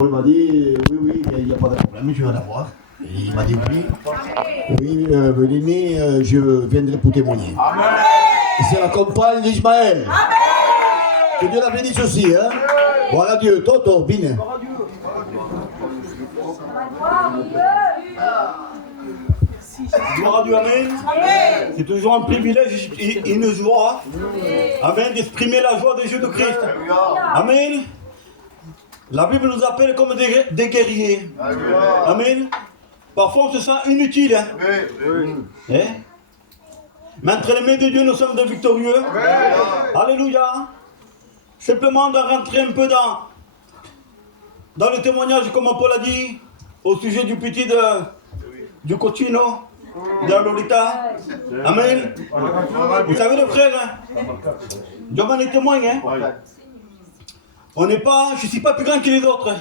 Il m'a dit oui, il n'y a pas de problème, je viens d'avoir. Il m'a dit oui, venez, je viendrai pour témoigner. Amen. C'est la compagne d'Ismaël. Que Dieu la bénisse aussi. Hein? Voilà Dieu, Toto, bien. Gloire à Dieu, amen. C'est toujours un privilège et une joie, amen, d'exprimer la joie des yeux de Christ. Amen. La Bible nous appelle comme des guerriers. Amen. Parfois on se sent inutile. Hein? Mais entre les mains de Dieu, nous sommes des victorieux. Alléluia. Simplement de rentrer un peu dans le témoignage, comme Paul a dit, au sujet du petit du Cochino, de la Lolita. Amen. Vous savez le frère, hein? Dieu m'en est témoin. Hein? Je ne suis pas plus grand que les autres.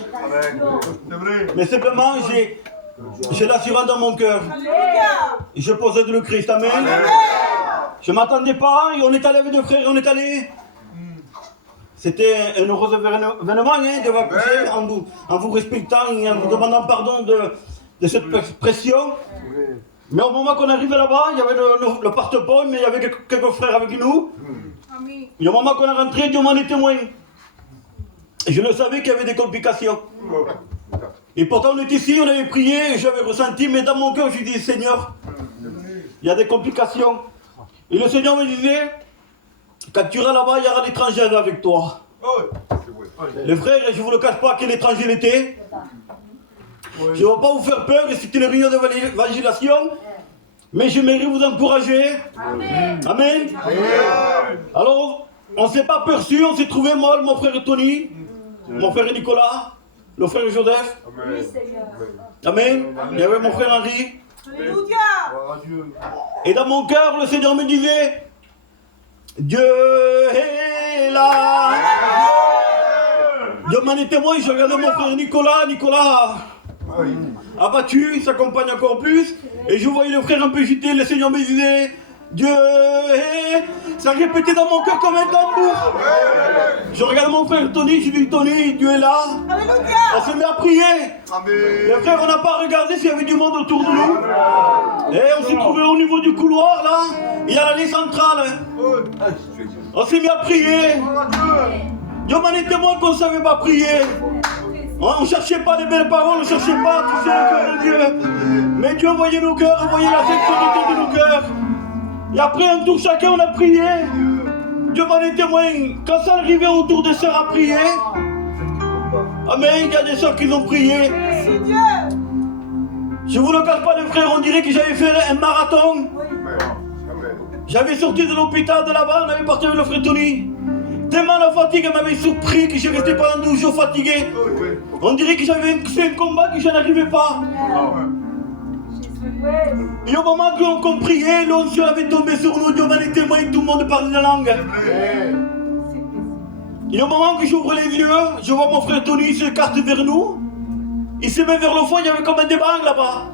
Mais simplement, j'ai l'assurance dans mon cœur. Et je possède le Christ. Amen. Je ne m'attendais pas. Et on est allé avec deux frères. On est allé. C'était un heureux événement hein, de vacances en vous respectant et en vous demandant pardon de cette pression. Mais au moment qu'on arrivait là-bas, il y avait le porte-pont, mais il y avait quelques frères avec nous. Et au moment qu'on est rentré, Dieu m'en est témoin. Et je le savais qu'il y avait des complications. Et pourtant on était ici, on avait prié, j'avais ressenti, mais dans mon cœur, je dis Seigneur, il y a des complications. Et le Seigneur me disait, quand tu iras là-bas, il y aura l'étranger avec toi. Les frères, je ne vous le cache pas quel étranger il était. Je ne vais pas vous faire peur, c'était une réunion d'évangélisation. Mais j'aimerais vous encourager. Amen. Amen. Alors, on ne s'est pas perçu, on s'est trouvé moi, mon frère Tony, mon frère Nicolas, le frère Joseph. Amen. Il y avait mon frère Henri. Et dans mon cœur, le Seigneur me disait, Dieu est là. Dieu m'en est témoin, je regardais mon frère Nicolas abattu, il s'accompagne encore plus. Et je voyais le frère un peu agité, le Seigneur me disait, Dieu est... Ça répétait dans mon cœur comme un tambour. Je regarde mon frère Tony, je dis Tony, Dieu est là. On s'est mis à prier. Les frères, on n'a pas regardé s'il y avait du monde autour de nous. Et on s'est trouvé au niveau du couloir là. Il y a l'allée centrale. On s'est mis à prier. Dieu m'en est témoin qu'on ne savait pas prier. On ne cherchait pas les belles paroles, on ne cherchait pas, tu sais, le cœur de Dieu. Mais Dieu voyait nos cœurs, voyait la sincérité de nos cœurs. Et après un tour chacun, on a prié. Dieu m'en est témoin. Quand ça arrivait autour des sœurs à prier, amen, il y a des sœurs qui ont prié. Je vous le cache pas, les frères, on dirait que j'avais fait un marathon. J'avais sorti de l'hôpital de là-bas, on avait parti avec le frère Tony. Tellement la fatigue m'avait surpris que j'ai resté pendant 12 jours fatigué. On dirait que j'avais fait un combat que je n'arrivais pas. Et au moment qu'on priait, l'onction avait tombé sur nous, Dieu m'en est témoin, tout le monde parlait la langue. Et au moment que j'ouvre les yeux, je vois mon frère Tony se carte vers nous. Il se met vers le fond, il y avait comme un débat là-bas.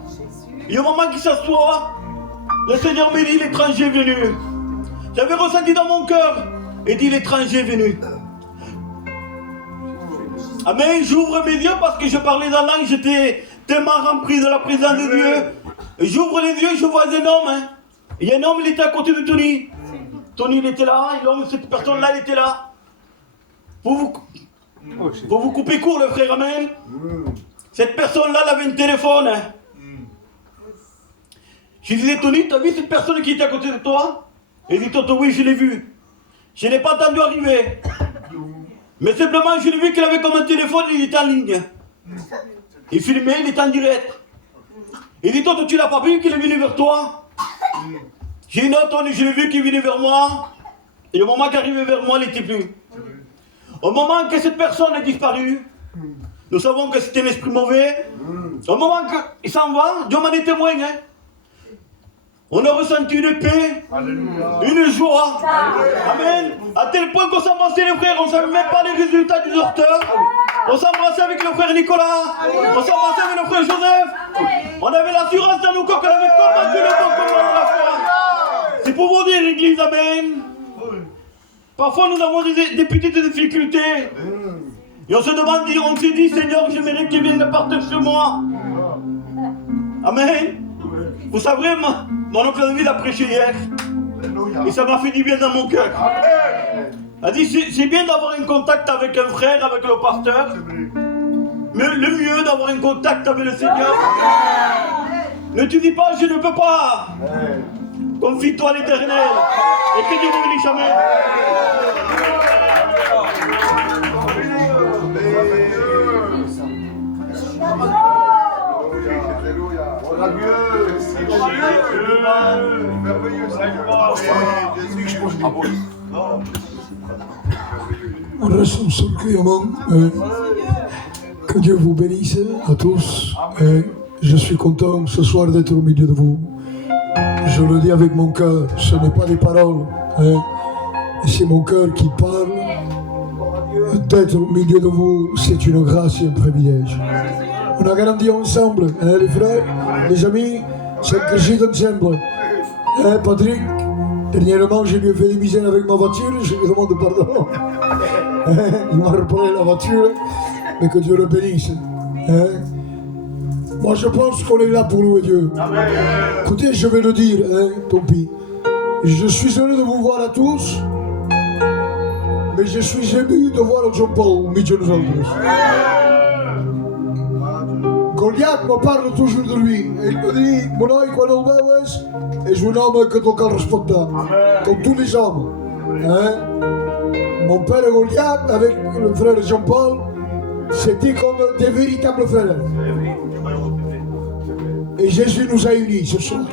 Et au moment qu'il s'assoit, le Seigneur me dit, l'étranger est venu. J'avais ressenti dans mon cœur, et dit, l'étranger est venu. Amen, j'ouvre mes yeux parce que je parlais dans la langue, j'étais tellement rempli de la présence de Dieu. J'ouvre les yeux, je vois un homme. Hein. Il y a un homme, il était à côté de Tony. Tony, il était là, et l'homme, cette personne-là, il était là. Pour vous couper court, le frère, amen. Cette personne-là, elle avait un téléphone. Hein. Je disais, Tony, tu as vu cette personne qui était à côté de toi? Il dit, Toto, oui, je l'ai vu. Je ne l'ai pas entendu arriver. Mais simplement, je l'ai vu qu'il avait comme un téléphone, il était en ligne. Il filmait, il était en direct. Il dit, Toto, tu l'as pas vu qu'il est venu vers toi? J'ai dit, non, Tony, je l'ai vu qu'il est venu vers moi. Et au moment qu'il arrivait vers moi, il n'était plus. Au moment que cette personne est disparue, nous savons que c'était un esprit mauvais. Au moment qu'il s'en va, Dieu m'en est témoin. Hein? On a ressenti une paix, une joie. Amen. À tel point qu'on s'embrassait les frères, on ne savait même pas les résultats du docteur. On s'embrassait avec le frère Nicolas, on s'embrassait avec le frère Joseph. On avait l'assurance dans nos corps qu'on avait combattu le combat de la foi. C'est pour vous dire, l'église, amen. Parfois nous avons des petites difficultés. Et on s'est dit, Seigneur, j'aimerais qu'il vienne partir chez moi. Amen. Vous savez, mon oncle David a prêché hier. Et ça m'a fait du bien dans mon cœur. Il a dit, c'est bien d'avoir un contact avec un frère, avec le pasteur. Mais le mieux d'avoir un contact avec le Seigneur. Ne te dis pas, je ne peux pas. Confie-toi à l'Éternel. Et que Dieu vous bénisse. Amen. On reste sur le cueillement. Que Dieu vous bénisse à tous. Je suis content ce soir d'être au milieu de vous. Je le dis avec mon cœur, ce n'est pas des paroles. C'est mon cœur qui parle. D'être au milieu de vous, c'est une grâce et un privilège. On a grandi ensemble, les frères, les amis, c'est crescido ensemble. Patrick, dernièrement, je lui ai fait des misères avec ma voiture, je lui demande pardon. Il m'a repris la voiture, mais que Dieu le bénisse. Moi, je pense qu'on est là pour louer Dieu. Écoutez, je vais le dire, tant pis. Je suis heureux de vous voir à tous, mais je suis ému de voir Jean-Paul au milieu de nous autres. Goliath me parle toujours de lui. Et il me dit, mon œil, quand on va, és un homme que tu cal respectar, comme tous les hommes. Mon père Goliath, avec le frère Jean-Paul, c'était comme des véritables frères. Et Jésus nous a unis ce soir.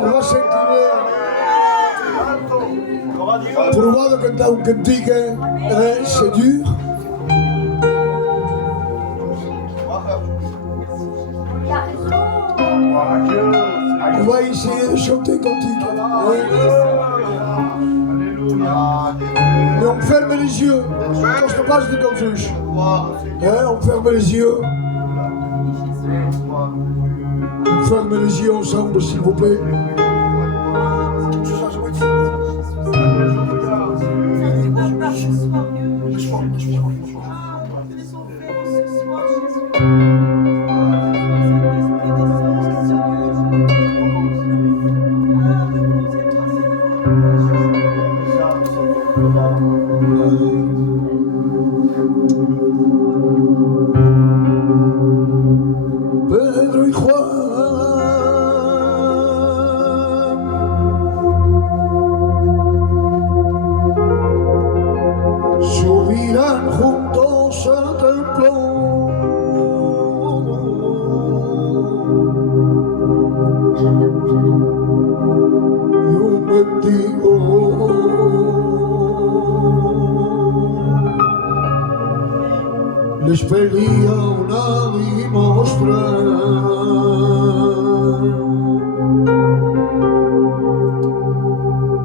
On va s'incliner pour voir de cantar un cantique, c'est dur. On va essayer de chanter un cantique. Mais on ferme les yeux. Quand je passe de cantus. On ferme les yeux. On ferme les yeux ensemble, s'il vous plaît. Pedro y Juan subirán juntos al templo y un mendigo les pedía una limosna.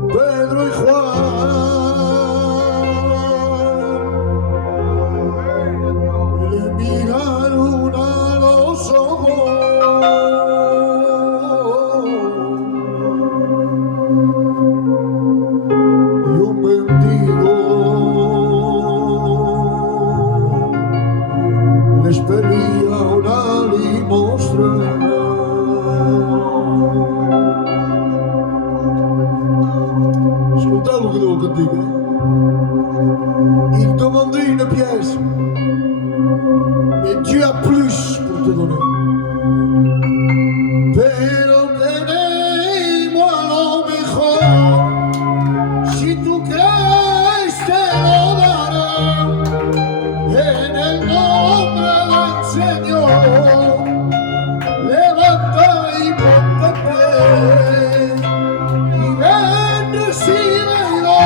Pedro y Juan le miraron a los ojos y un mendigo les pedía una limosna. Escolteu o que diu el cantic, Il demandait une pièce, mais Dieu a plus pour te donner. Pero tenemos lo mejor, si tú crees te lo daré, en el nombre del Señor, levanta y ponte en pie, y ven, recíbelo,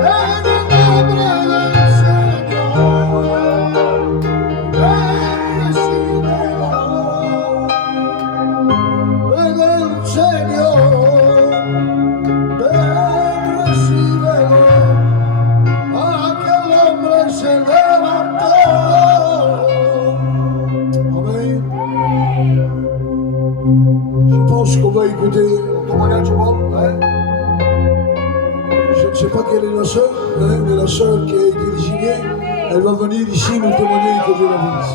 en el nombre del Señor, ven, recíbelo, ven el Señor, ven, recíbelo. Aquel hombre se levantó. Amen. Je pense qu'on va écouter le témoignage du monde. Je ne sais pas quelle est la sœur, mais la sœur qui a été désignée. Elle va venir ici nous témoigner que Dieu la bénisse.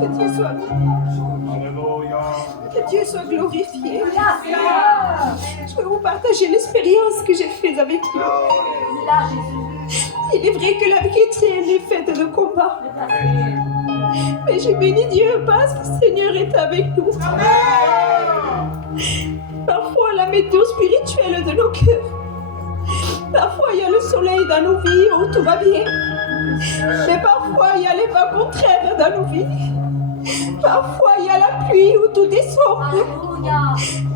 Que Dieu soit Que Dieu soit glorifié. Je veux vous partager l'expérience que j'ai faite avec lui. Il est vrai que la vie chrétienne est faite de combats. Mais je bénis Dieu parce que le Seigneur est avec nous. Parfois, la météo spirituelle de nos cœurs. Parfois, il y a le soleil dans nos vies où tout va bien. Mais parfois, il y a les vents contraires dans nos vies. Parfois, il y a la pluie où tout est sombre.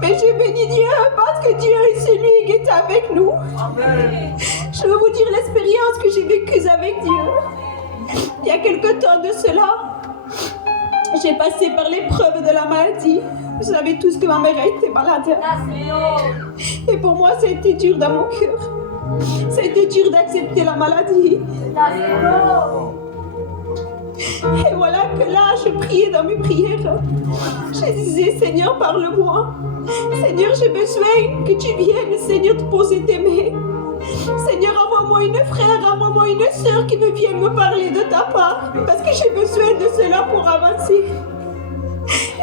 Mais je bénis Dieu parce que Dieu est celui qui est avec nous. Je veux vous dire l'expérience que j'ai vécue avec Dieu. Il y a quelque temps de cela, j'ai passé par l'épreuve de la maladie. Vous savez tous que ma mère a été malade. Et pour moi, ça a été dur dans mon cœur. Ça a été dur d'accepter la maladie. Et voilà que là, je priais dans mes prières. Je disais, Seigneur, parle-moi. Seigneur, j'ai besoin que tu viennes, Seigneur, te poser tes mains. Seigneur, envoie-moi une frère, envoie-moi une sœur qui me vienne me parler de ta part. Parce que j'ai besoin de cela pour avancer.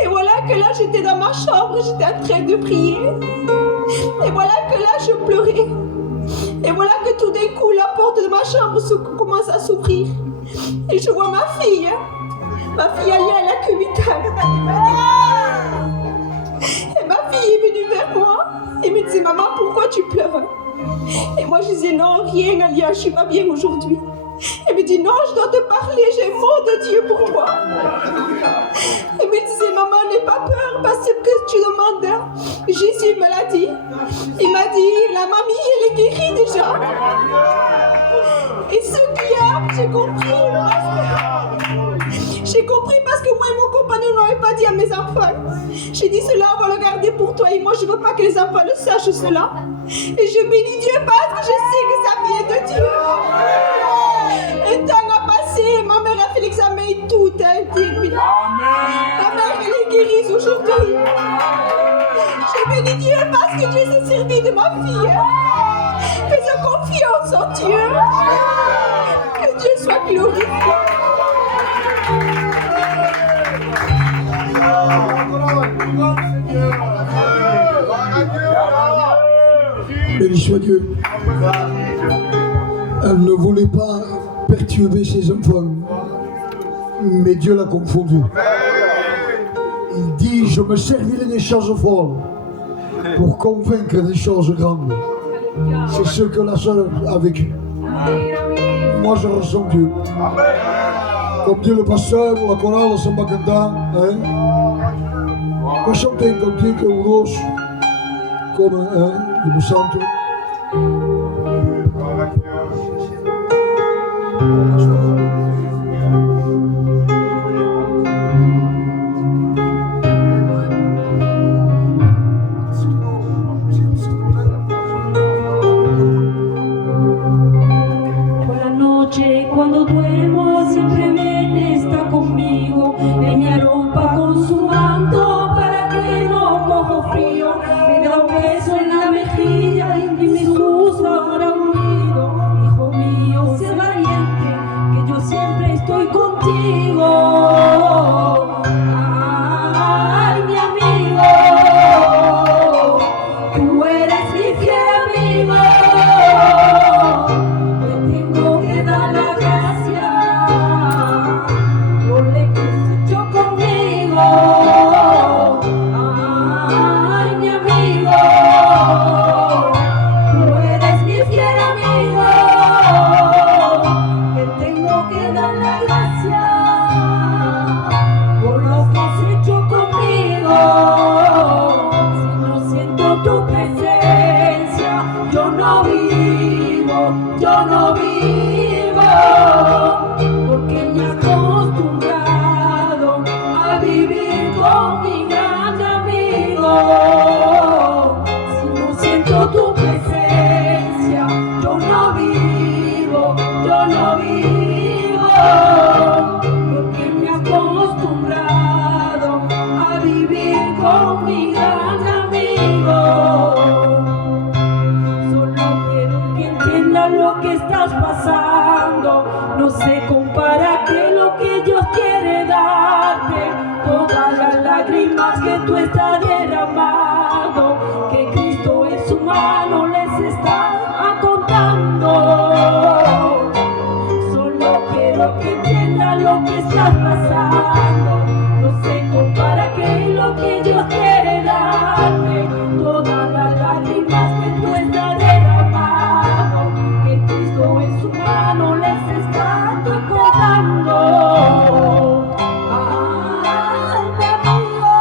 Et voilà que là, j'étais dans ma chambre, j'étais en train de prier. Et voilà que là, je pleurais. Et voilà que tout d'un coup, la porte de ma chambre commence à s'ouvrir. Et je vois ma fille. Ma fille, elle a que 8 ans. Et ma fille est venue vers moi. Et me dit, maman, pourquoi tu pleures? Et moi, je disais, non, rien, Alia, je suis pas bien aujourd'hui. Elle me dit, non, je dois te parler, j'ai un mot de Dieu pour toi. Elle me disait, maman, n'aie pas peur parce que tu demandes. Jésus me l'a dit. Il m'a dit, la mamie, elle est guérie déjà. Et ce qu'il y a, j'ai compris. J'ai compris parce que moi et mon compagnon n'avaient pas dit à mes enfants. J'ai dit, cela, on va le garder pour toi. Et moi, je ne veux pas que les enfants le sachent, cela. Et je bénis Dieu parce que je sais que ça vient de Dieu. Un temps a passé, ma mère a fait l'examen et tout a été mis. Ma mère, elle est guérie aujourd'hui. Je bénis Dieu parce que Dieu s'est servi de ma fille. Faisons confiance en Dieu. Que Dieu soit glorifié. Béni soit Dieu. Elle ne voulait pas perturber ses enfants, mais Dieu l'a confondu. Il dit, je me servirai des choses folles pour convaincre des choses grandes. C'est ce que la sœur a vécu. Moi, je ressens Dieu. Comme dit le pasteur, la chorale se va cantar. On va chanter un cantique ou deux, comme il me semble. Por la noche cuando duermo siempre viene, está conmigo, en mi ropa con su manto para que no cojo frío, me da un beso en la mejilla y me susurra un oído, hijo mío, sé valiente, que yo siempre estoy contigo. Ay, mi amigo, tú eres mi fiel amigo. Tengo que dar la gracia por lo que has hecho conmigo. Ay, mi amigo, tú vivir con mi gran amigo. Solo quiero que entiendas lo que estás pasando. No se compara que lo que Dios quiere darte. Todas las lágrimas que tú estás derramando, que Cristo en su mano les está contando. Solo quiero que entiendas lo que estás pasando. No se compara que lo que Dios quiere darte. Todas las lágrimas que tú estás derramando, que Cristo en su mano les está contando. Ay, mi amigo,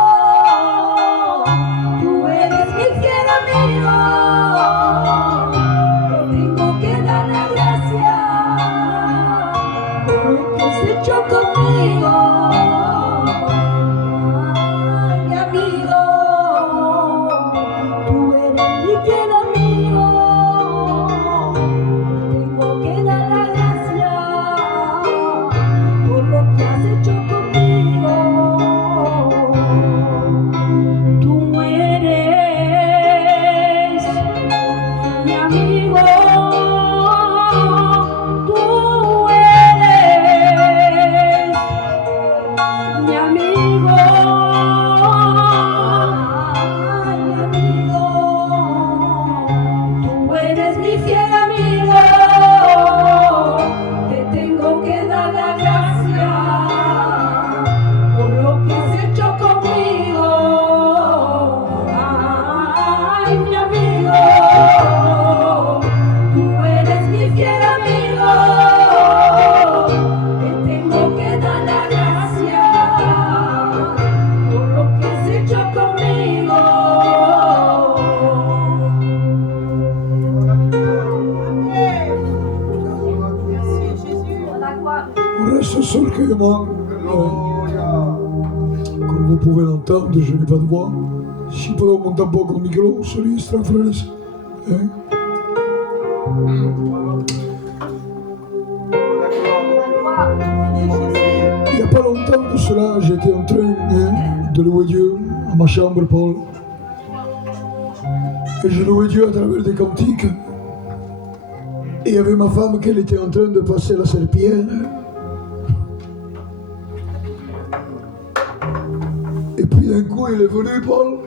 tú eres mi fiel amigo. Te tengo que dar la gracia por lo que has hecho conmigo. Ay, mi amigo, tú eres mi fiel amigo. Tengo que dar la gracia por lo que has hecho conmigo. Tú eres mi amigo. Tú eres mi amigo. Ay, mi amigo, tú eres mi fiel amigo. Te tengo que dar la gracia por lo que has hecho conmigo. Ay, mi amigo, tú eres mi fiel amigo. Te tengo que dar la gracia por lo que has hecho conmigo. On reste seul cueillement. Comme vous pouvez l'entendre, je n'ai pas de voix. Si podeu montar un poc el micro, seria estrafreres. Il n'y a pas longtemps de cela, j'étais en train de louer Dieu à ma chambre, Paul. Et je louais Dieu à travers des cantiques. Et il y avait ma femme qui était en train de passer la serpillière. Et puis d'un coup, il est venu, Paul.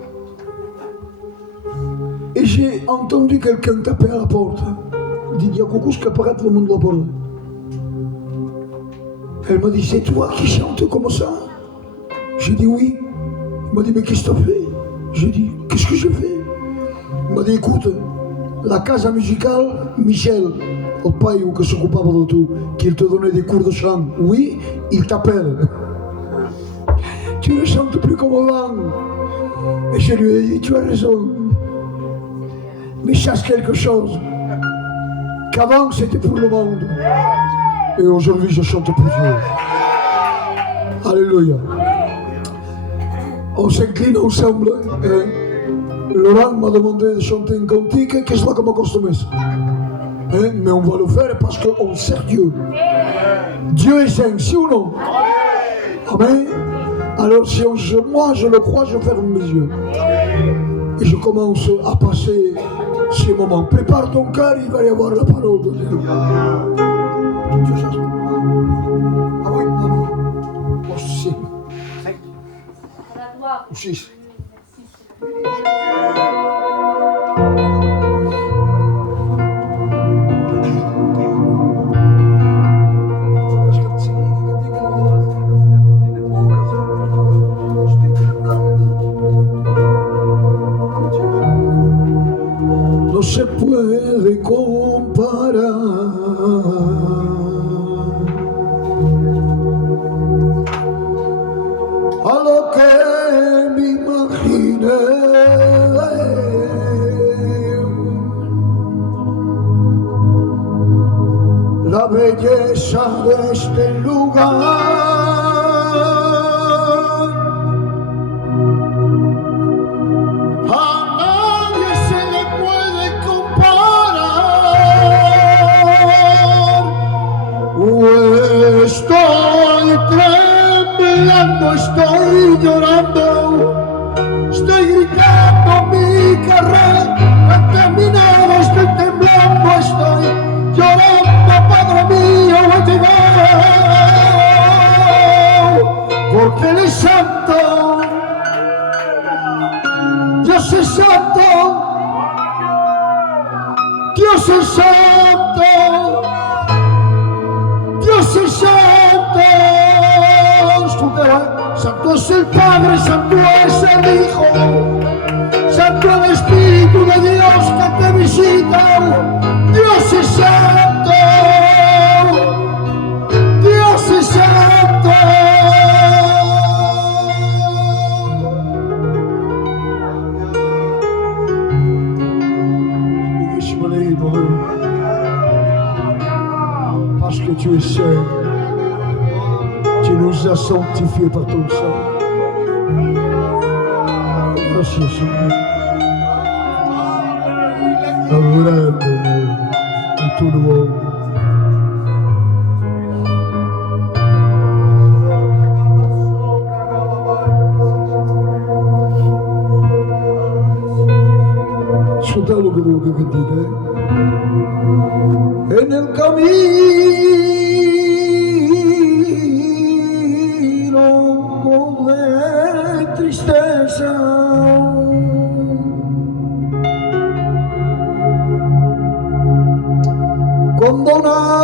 Et j'ai entendu quelqu'un taper à la porte. Il dit, il y a coucou ce qu'apparaît le monde de la porte. Elle m'a dit, c'est toi qui chantes comme ça? J'ai dit oui. Il m'a dit, mais qu'est-ce que tu as fait? J'ai dit, qu'est-ce que je fais? Il m'a dit, écoute, la casa musicale, Michel, le paillou qui s'occupait de tout, qui te donnait des cours de chant, oui, il t'appelle. Tu ne chantes plus comme avant. Et je lui ai dit, tu as raison. Mais sache quelque chose, qu'avant c'était pour le monde. Et aujourd'hui je chante pour Dieu. Alléluia. On s'incline ensemble. Laurent m'a demandé de chanter un cantique, qu'est-ce que comme costume. Mais on va le faire parce qu'on sert Dieu. Dieu est saint, si ou non? Amen. Alors si moi je le crois, je ferme mes yeux. Et je commence à passer ces moments. Prépare ton cœur, il va y avoir la parole de Dieu. Ah oui, non, non. Oh, si. Si. No se puede comparar a lo que me imaginé. La belleza de este lugar. Estoy temblando, estoy llorando Dios es santo, Dios es santo, Dios es santo. Santo es el Padre, santo es el Hijo, santo el Espíritu de Dios que te visita. Dios es santo, Dios es santo. Parce que tu es saint, tu nous as sanctifiés par ton sang. Merci Seigneur. Adorándonos en tu nombre. Escuchad lo que tengo que cantar, En el camino de tristeza, cuando nadie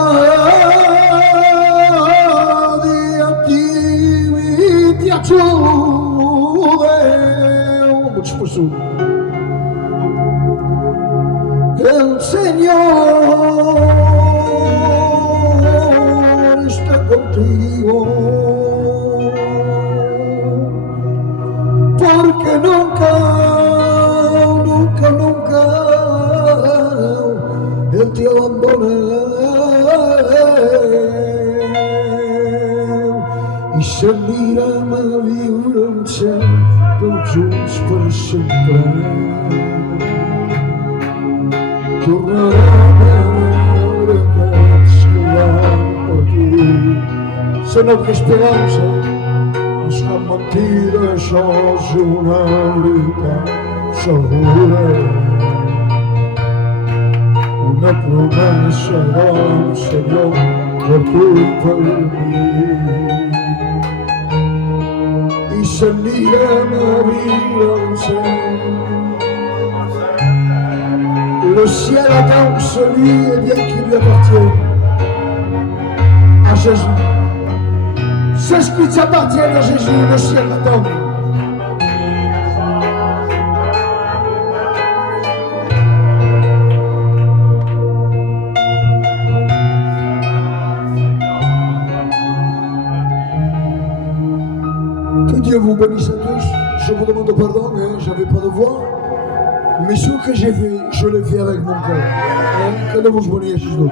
a ti te ayude, muchas personas. El Señor está contigo, porque nunca, nunca, nunca Él te abandona y se mira la violencia del Dios para siempre. C'est notre espérance, nuestra mentira sos una única segura, una promesa del Señor por tu y por mí. Y se mira la violencia. Le ciel attend celui et bien qui lui appartient à Jésus. C'est ce qui t'appartient à Jésus, le ciel attend. Que Dieu vous bénisse à tous. Je vous demande pardon, hein, j'avais pas de voix. Mais ce que j'ai fait, je l'ai fait avec mon cœur. Que Dieu vous bénisse à tous.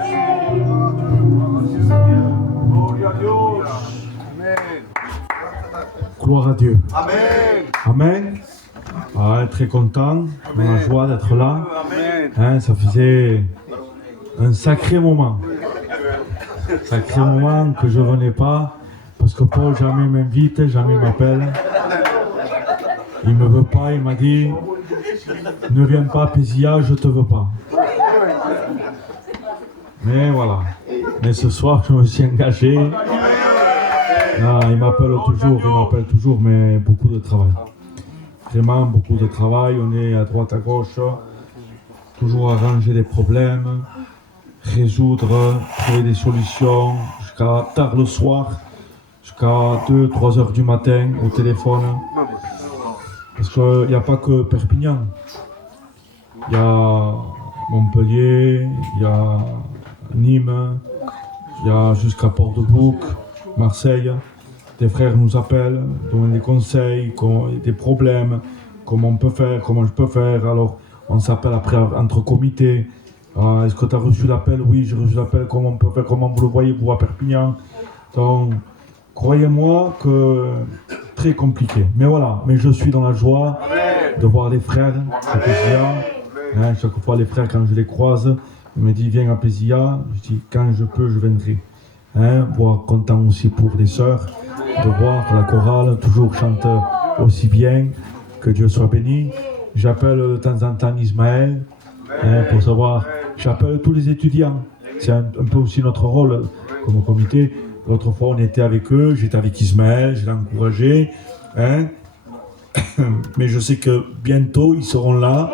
Gloire à Dieu. Amen. Amen. Ah, très content, on a la joie d'être là. Hein, ça faisait un sacré moment. Sacré moment que je ne venais pas, parce que Paul jamais m'invite, jamais m'appelle. Il ne me veut pas, il m'a dit, ne viens pas Pézilla, je ne te veux pas. Mais voilà. Mais ce soir, je me suis engagé. Ah, il m'appelle toujours, mais beaucoup de travail. Vraiment beaucoup de travail, on est à droite, à gauche, toujours arranger des problèmes, résoudre, trouver des solutions, jusqu'à tard le soir, jusqu'à 2-3 heures du matin au téléphone. Parce qu'il n'y a pas que Perpignan, il y a Montpellier, il y a Nîmes, il y a jusqu'à Port-de-Bouc, Marseille. Des frères nous appellent, donnent des conseils, des problèmes, comment on peut faire, comment je peux faire. Alors on s'appelle après entre comités. Est-ce que tu as reçu l'appel? Oui, j'ai reçu l'appel. Comment on peut faire? Comment vous le voyez vous à Perpignan? Donc croyez-moi que très compliqué. Mais voilà, mais je suis dans la joie de voir les frères à Pézilla. Hein, chaque fois les frères, quand je les croise, ils me disent viens à Pézilla. Je dis quand je peux, je viendrai. Hein, voir content aussi pour les sœurs, de voir la chorale toujours chante aussi bien, que Dieu soit béni. J'appelle de temps en temps Ismaël, hein, pour savoir, j'appelle tous les étudiants, c'est un peu aussi notre rôle comme comité. L'autre fois on était avec eux, j'étais avec Ismaël, je l'ai encouragé, hein. mais je sais que bientôt ils seront là.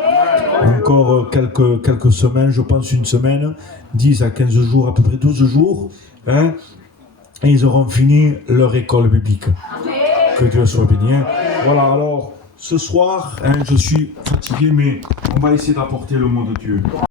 Encore quelques semaines, je pense une semaine, 10 à 15 jours, à peu près 12 jours, hein, et ils auront fini leur école biblique. Que Dieu soit béni. Hein. Voilà, alors ce soir, hein, je suis fatigué, mais on va essayer d'apporter le mot de Dieu.